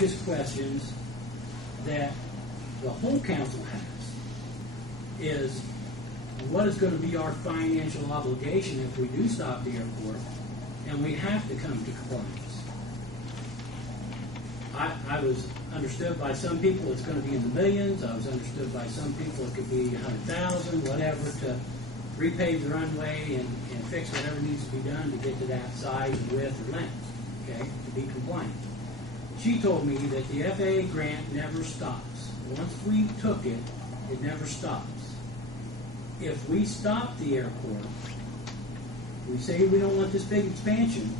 biggest questions that the whole council has is what is going to be our financial obligation if we do stop the airport and we have to come to compliance. I was understood by some people it's going to be in the millions. I was understood by some people it could be 100,000, whatever, to repave the runway and fix whatever needs to be done to get to that size and width or length, okay, to be compliant. She told me that the FAA grant never stops. Once we took it, it never stops. If we stop the airport, we say we don't want this big expansion,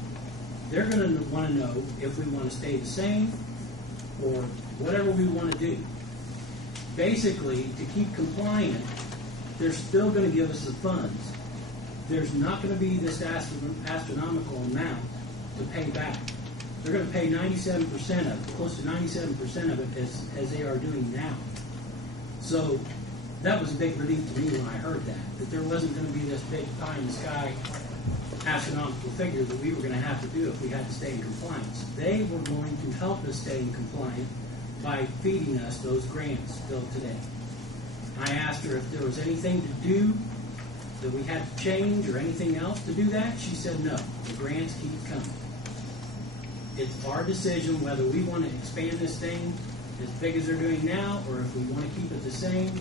they're going to want to know if we want to stay the same or whatever we want to do. Basically, to keep compliant, they're still going to give us the funds. There's not going to be this astronomical amount to pay back. They're going to pay 97% of it, close to 97% of it as they are doing now. So that was a big relief to me when I heard that there wasn't going to be this big pie in the sky astronomical figure that we were going to have to do if we had to stay in compliance. They were going to help us stay in compliance by feeding us those grants still today. I asked her if there was anything to do that we had to change or anything else to do that. She said no, the grants keep coming. It's our decision whether we want to expand this thing as big as they're doing now or if we want to keep it the same.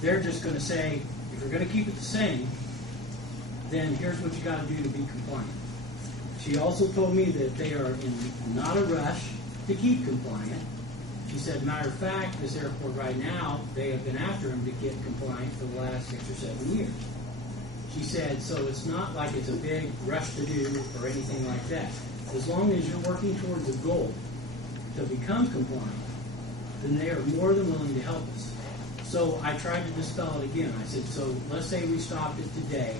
They're just going to say, if you're going to keep it the same, then here's what you got to do to be compliant. She also told me that they are in not a rush to keep compliant. She said, matter of fact, this airport right now, they have been after them to get compliant for the last 6 or 7 years. She said, so it's not like it's a big rush to do or anything like that. As long as you're working towards a goal to become compliant, then they are more than willing to help us. So I tried to dispel it again. I said, so let's say we stopped it today,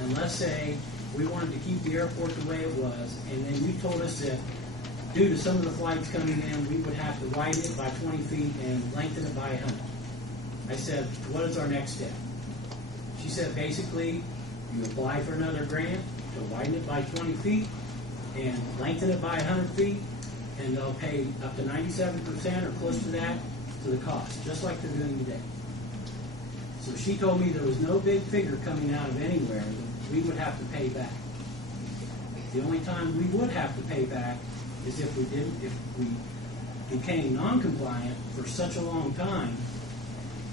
and let's say we wanted to keep the airport the way it was, and then you told us that due to some of the flights coming in, we would have to widen it by 20 feet and lengthen it by 100. I said, what is our next step? She said, basically, you apply for another grant to widen it by 20 feet and lengthen it by 100 feet, and they'll pay up to 97% or close to that to the cost, just like they're doing today. So she told me there was no big figure coming out of anywhere that we would have to pay back. The only time we would have to pay back is if we became non-compliant for such a long time,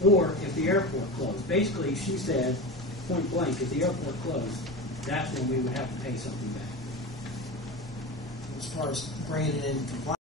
or if the airport closed. Basically, she said, point blank, if the airport closed, that's when we would have to pay something back. As far as bringing it in compliance.